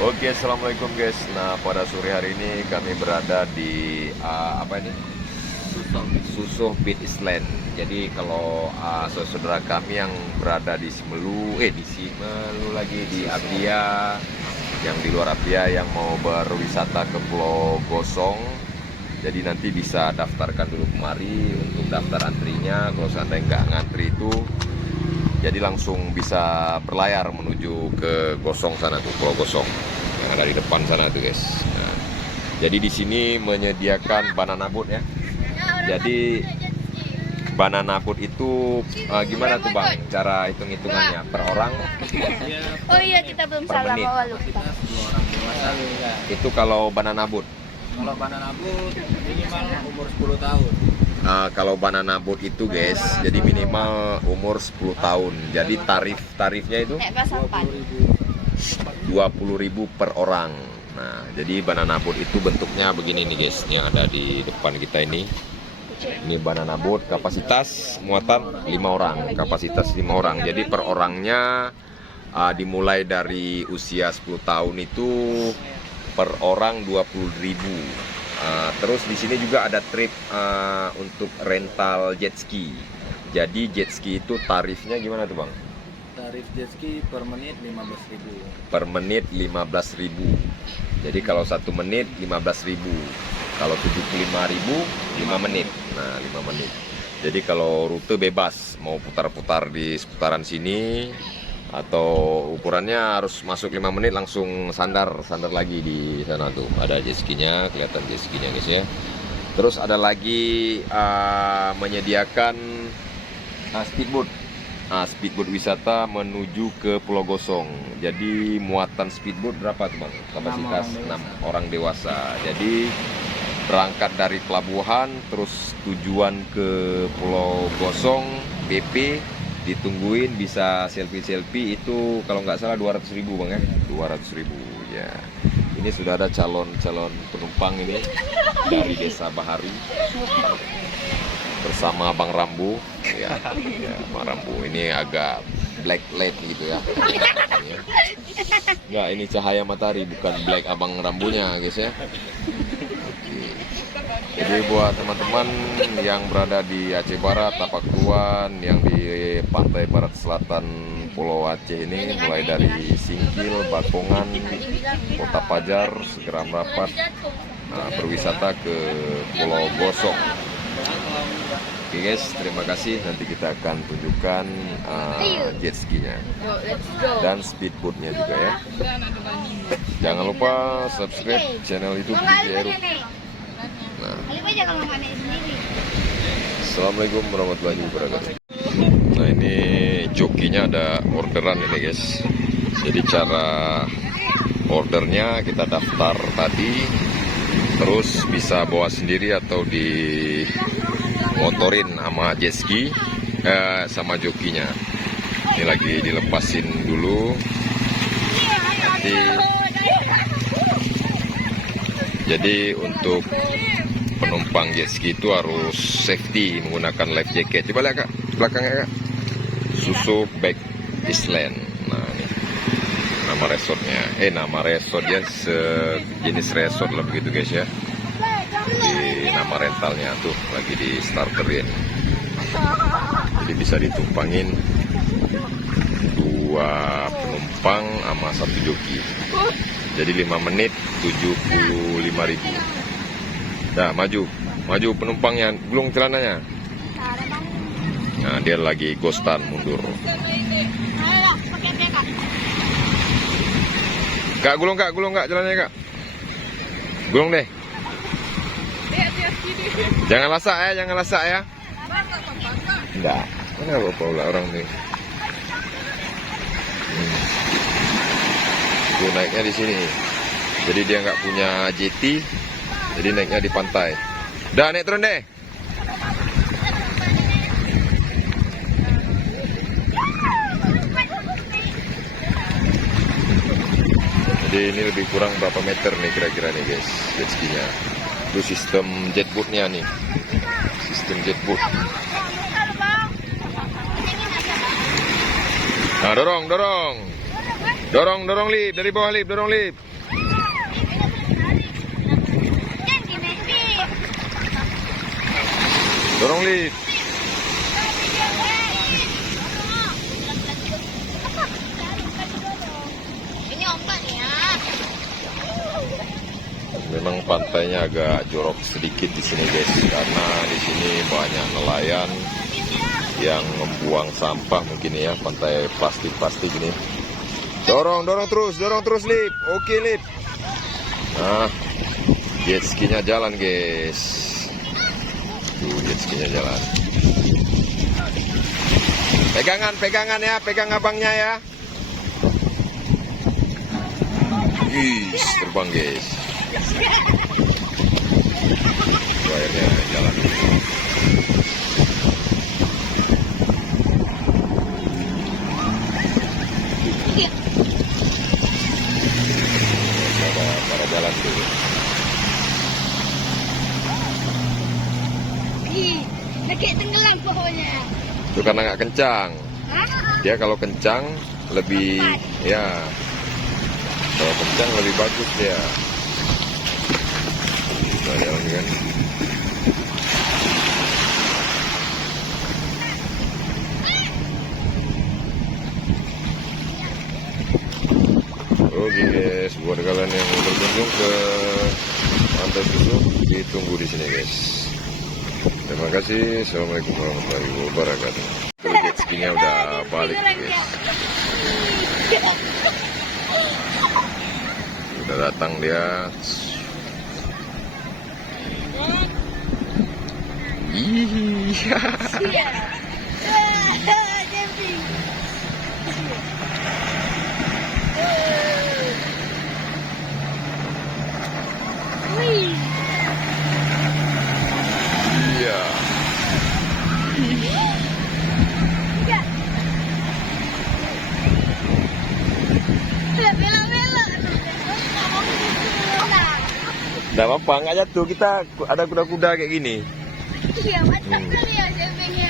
Oke, assalamualaikum guys. Nah, pada sore hari ini kami berada di apa ini? Susoh Beach Island. Jadi kalau saudara kami yang berada di Simelu lagi di Apia, yang di luar Apia yang mau berwisata ke Pulau Gosong, jadi nanti bisa daftarkan dulu kemari untuk daftar antrinya. Kalau seandainya nggak ngantri itu, jadi langsung bisa berlayar menuju ke Gosong sana tuh, Pulau Gosong yang ada di depan sana tuh guys. Nah, jadi di sini menyediakan banana boat ya. Jadi banana boat itu gimana tuh bang? Cara hitung-hitungannya per orang? Oh iya, kita belum Per salah menit. bawa lupa. Dua orang dewasa ya. Itu kalau banana boat. Kalau banana boat minimal umur 10 tahun. Kalau banana boat itu guys, jadi minimal umur 10 tahun. Jadi tarifnya itu Kayak sampan. 20.000 per orang. Nah, jadi banana boat itu bentuknya begini nih guys, yang ada di depan kita ini. Ini banana boat, kapasitas muatan 5 orang, kapasitas 5 orang. Jadi per orangnya dimulai dari usia 10 tahun itu per orang 20.000. Terus di sini juga ada trip untuk rental jet ski. Jadi jet ski itu tarifnya gimana tuh bang? Tarif jet ski per menit 15.000. Per menit 15.000. Jadi kalau 1 menit 15.000. Kalau 75.000 5 menit. Nah, 5 menit. Jadi kalau rute bebas, mau putar-putar di seputaran sini atau ukurannya harus masuk 5 menit langsung sandar lagi di sana tuh. Ada jet ski-nya, kelihatan jet ski-nya guys ya. Terus ada lagi menyediakan speedboat. Speedboat wisata menuju ke Pulau Gosong. Jadi muatan speedboat berapa tuh bang? Kapasitas 6 orang dewasa. Jadi berangkat dari pelabuhan, terus tujuan ke Pulau Gosong, BP, ditungguin bisa selfie itu kalau nggak salah 200.000 bang ya, 200.000 ya. Ini sudah ada calon penumpang ini dari Desa Bahari bersama Bang Rambu ya, Bang Rambu ini agak black light gitu ya. Enggak, ini cahaya matahari bukan black abang Rambunya guys ya. Oke. Jadi buat teman-teman yang berada di Aceh Barat, Tapak Tuan, yang di pantai barat selatan Pulau Aceh ini, mulai dari Singkil, Bakongan, Kota Pajar, segera merapat berwisata ke Pulau Gosong. Oke guys, terima kasih. Nanti kita akan tunjukkan jet ski-nya dan speedboat-nya juga ya. Jangan lupa subscribe channel YouTube DJ Eru. Nah, Assalamualaikum warahmatullahi wabarakatuh. Nah, ini jokinya ada orderan ini guys. Jadi cara ordernya kita daftar tadi, terus bisa bawa sendiri atau di motorin sama jet ski sama jokinya. Ini lagi dilepasin dulu. Nanti jadi untuk penumpang jet ski itu harus safety menggunakan life jacket. Coba lihat kak, belakangnya kak. Susoh Beach Island. Nah ini nama resortnya. Nama resortnya sejenis resort lah begitu guys ya. Di nama rentalnya tuh lagi di starterin. Jadi bisa ditumpangin 2 penumpang sama 1 joki. Jadi 5 menit 75.000. Dah maju penumpangnya, gulung celananya. Nah dia lagi ghostan mundur. Kak gulung kak celananya kak. Gulung deh. Jangan lasak ya. Enggak. Mana bawa orang nih. Tuh naiknya di sini. Jadi dia nggak punya jeti. Jadi naiknya di pantai. Udah naik turun deh. Jadi ini lebih kurang berapa meter nih kira-kira nih guys jet ski-nya. Itu sistem jetboat-nya nih. Sistem jetboat. Nah, dorong. Dorong, dorong Lip, dari bawah Lip, dorong Lip. Dorong Lip. Ini ombak ya. Memang pantainya agak jorok sedikit di sini guys, karena di sini banyak nelayan yang membuang sampah mungkin ya, pantai plastik-plastik ini. Dorong, dorong terus Lip. Oke Lip. Nah, jet skinya jalan guys. Tuh jet skinya jalan. Pegangan ya, pegang abangnya ya. Wih, terbang guys. Tuh, akhirnya jalan. Pada jalan dulu. Ih, kayak tenggelam pokoknya. Itu karena nggak kencang. Hah? Dia kalau kencang lebih ya. Kalau kencang lebih bagus dia. Kita jalan kan. Oke guys, buat kalian yang berkunjung ke Pantai Susu, ditunggu di sini guys. Terima kasih. Assalamualaikum warahmatullahi wabarakatuh. Tuh jet skinya udah balik guys. Udah datang dia. Iya. Iya. Jumping. Wih. Iya. Iya. Bela-bela. Nggak apa-apa, nggak jatuh. Kita ada kuda-kuda kayak gini. Iya, mantap kali ya jumpingnya.